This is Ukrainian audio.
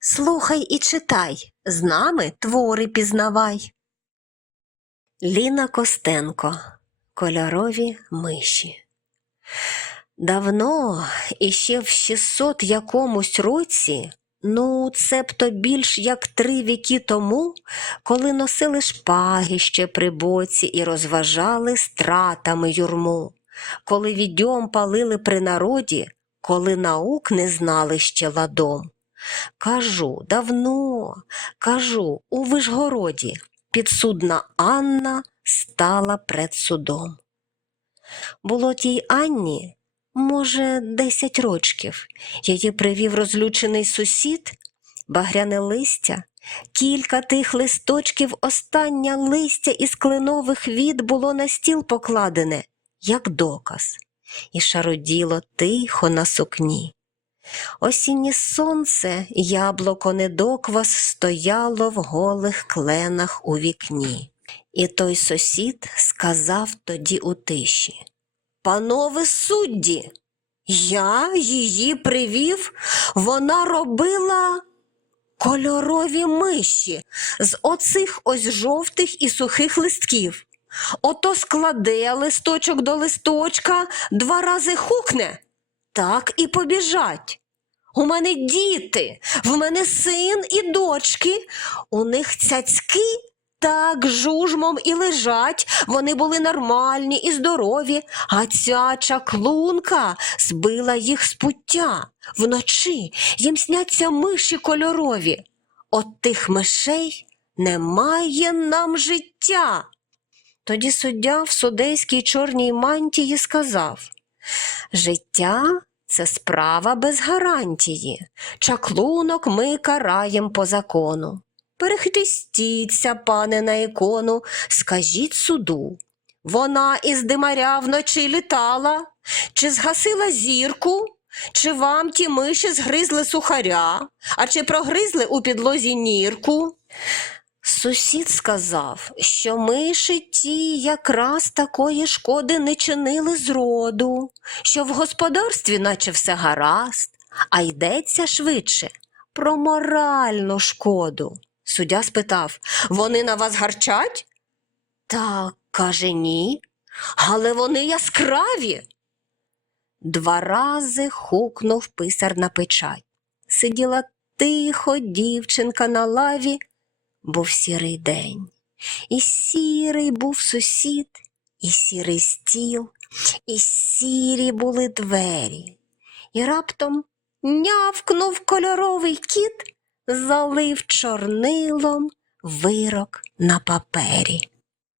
Слухай і читай, з нами твори пізнавай. Ліна Костенко. Кольорові миші. Давно, іще в 600 якомусь році, ну, цебто більш як три віки тому, коли носили шпаги ще при боці і розважали стратами юрму, коли відьом палили при народі, коли наук не знали ще ладом. Кажу, давно, кажу, у Вишгороді підсудна Анна стала пред судом. Було тій Анні, може, десять рочків. Її привів розлючений сусід, багряне листя, кілька тих листочків, остання листя із кленових від було на стіл покладене, як доказ, і шароділо тихо на сукні. Осіннє сонце, яблуко недоквас, стояло в голих кленах у вікні. І той сусід сказав тоді у тиші Панове судді, я її привів, вона робила кольорові миші з оцих ось жовтих і сухих листків. Ото складе листочок до листочка, два рази хукне, так і побіжать. У мене діти, в мене син і дочки, у них цяцьки так жужмом і лежать, вони були нормальні і здорові, а ця чаклунка збила їх з пуття. Вночі їм сняться миші кольорові. От тих мишей немає нам життя. Тоді суддя в судейській чорній мантії сказав Життя це справа без гарантії. Чаклунок ми караєм по закону. Перехрестіться, пане на ікону, скажіть суду. Вона із димаря вночі літала, чи згасила зірку, чи вам ті миші згризли сухаря, а чи прогризли у підлозі нірку? Сусід сказав, що миші ті якраз такої шкоди не чинили зроду, що в господарстві наче все гаразд, а йдеться швидше про моральну шкоду. Суддя спитав Вони на вас гарчать? Так, каже, ні. Але вони яскраві. Два рази хукнув писар на печать. Сиділа тихо дівчинка на лаві, був сірий день. І сірий був сусід, і сірий стіл, і сірі були двері. І раптом нявкнув кольоровий кіт, залив чорнилом вирок на папері.